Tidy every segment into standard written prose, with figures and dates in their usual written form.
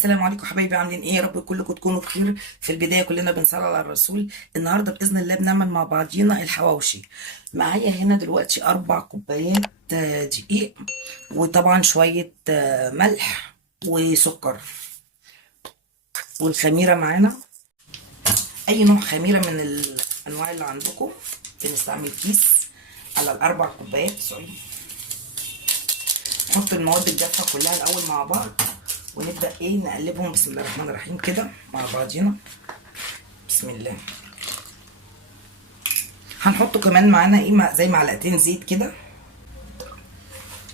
السلام عليكم حبايبي، عاملين ايه؟ يا رب كلكم تكونوا بخير. في البدايه كلنا بنصلي على الرسول. النهارده باذن الله بنعمل مع بعضينا الحواوشي. معايا هنا دلوقتي 4 كوبايات دقيق، وطبعا شويه ملح وسكر. والخميره معانا اي نوع خميره من الانواع اللي عندكم. بنستعمل كيس على ال4 كوبايات. سوري. نحط المواد الجافه كلها الاول مع بعض، ونبدأ نقلبهم. بسم الله الرحمن الرحيم كده مع بعضينا. بسم الله. هنحطه كمان معانا زي معلقتين زيت كده،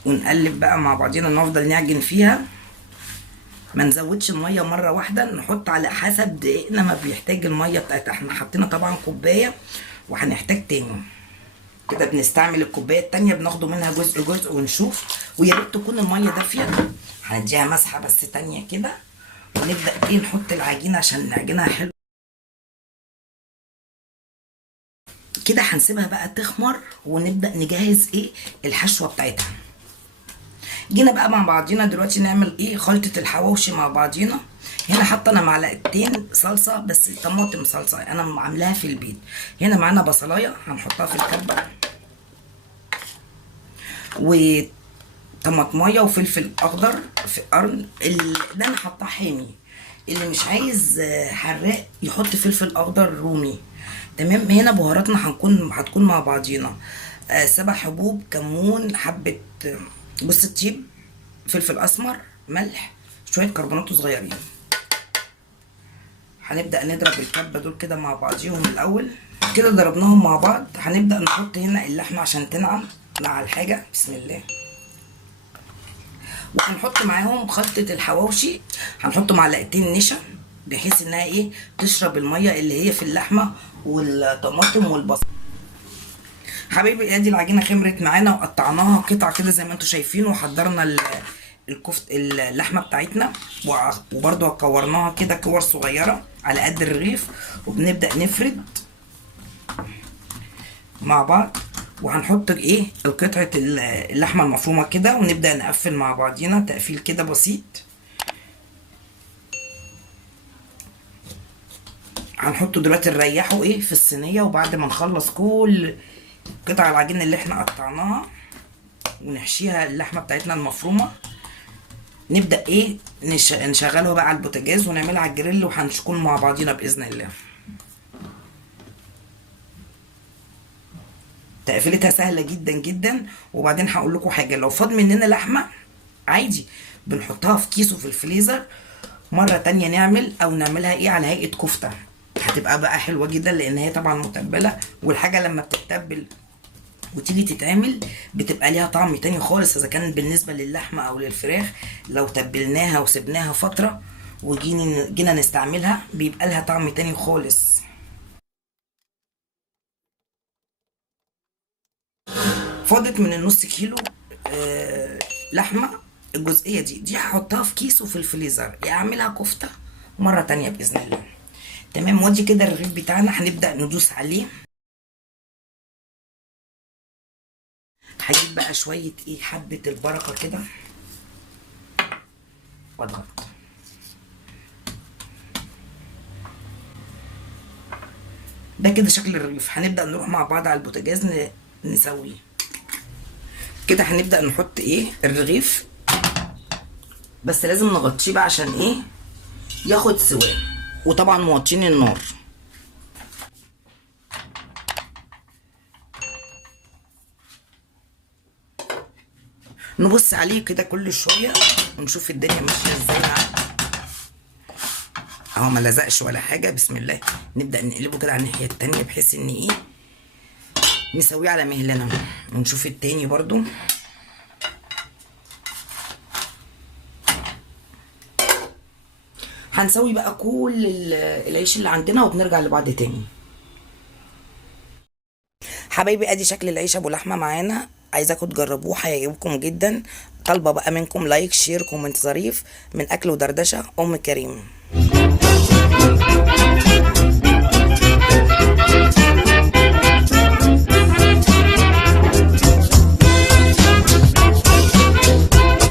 ونقلب بقى مع بعضينا. نفضل نعجن فيها، ما نزودش الميه مره واحده، نحط على حسب دقيقنا ما بيحتاج الميه بتاعتها. احنا حطينا طبعا كوبايه وهنحتاج تاني كده. بنستعمل الكوبايه التانيه، بناخده منها جزء جزء ونشوف. ويا ريت تكون الميه دافيه. هنديها مسحه بس تانيه كده، ونبدا نحط العجينه عشان نعجنها حلو كده. هنسيبها بقى تخمر، ونبدا نجهز الحشوه بتاعتها. جينا بقى مع بعضينا دلوقتي نعمل خلطه الحواوشي مع بعضينا. هنا حاطه انا معلقتين صلصه، بس طماطم صلصه انا عاملاها في البيت. هنا معانا بصلايه هنحطها في الكبه، وطماطمايه وفلفل اخضر في قرن. ده انا حاطاه حامي. اللي مش عايز حراق يحط فلفل اخضر رومي. تمام. هنا بهاراتنا هتكون مع بعضينا 7 حبوب كمون، حبه جوز الطيب، فلفل اسمر، ملح، شويه كربونات صغيرين. هنبدا نضرب الكبه دول كده مع بعضيهم الاول. كده ضربناهم مع بعض. هنبدا نحط هنا اللحمه عشان تنعم مع الحاجه. بسم الله. وهنحط معاهم خلطه الحواوشي. هنحط معلقتين نشا، بحيث انها تشرب الميه اللي هي في اللحمه والطماطم والبصل. حبايبي ادي العجينه خمرت معانا، وقطعناها قطع كده زي ما انتم شايفين، وحضرنا اللحمه بتاعتنا، وبرده كورناها كده كور صغيره على قد الرغيف. وبنبدا نفرد مع بعض، وهنحط القطعه اللحمه المفرومه كده، ونبدا نقفل مع بعضينا تقفيل كده بسيط. هنحطه دلوقتي نريحه في الصينيه. وبعد ما نخلص كل قطع العجين اللي احنا قطعناها ونحشيها اللحمه بتاعتنا المفرومه، نبدا نشغلها بقى على البوتاجاز ونعملها على الجريل، وهنكون مع بعضينا باذن الله. تقفيلتها سهله جدا جدا. وبعدين هقول لكم حاجه، لو فاض مننا لحمه عادي بنحطها في كيس وفي الفريزر. مره تانية نعملها على هيئه كفته. هتبقى بقى حلوه جدا، لان هي طبعا متبله، والحاجه لما بتتبل وتيجي تتعمل بتبقى ليها طعم تاني خالص. اذا كان بالنسبه للحمه او للفراخ، لو تبلناها وسبناها فتره وجينا نستعملها بيبقى لها طعم تاني خالص. فاضت من النص كيلو لحمه. الجزئيه دي هحطها في كيس وفي الفريزر، اعملها كفته مره تانية باذن الله. تمام. ودي كده الرغيف بتاعنا هنبدا ندوس عليه. هجيب بقى شويه حبه البركه كده واضغط. ده كده شكل الرغيف. هنبدا نروح مع بعض على البوتاجاز نسويه كده. هنبدا نحط الرغيف، بس لازم نغطيه بقى عشان ياخد سواه. وطبعا موطين النار. نبص عليه كده كل شويه ونشوف الدنيا ماشيه ازاي معاه. اهو ما لزقش ولا حاجه. بسم الله. نبدا نقلبه كده على الناحيه التانيه، بحيث ان نسويه على مهلنا. ونشوف التاني برضو. هنسوي بقى كل العيش اللي عندنا، وبنرجع لبعض تاني. حبايبي ادي شكل العيش ابو لحمه معانا. عايزاكم تجربوه، هيعجبكم جدا. طالبه بقى منكم لايك، شير، كومنت ظريف. من اكل ودردشه ام كريم.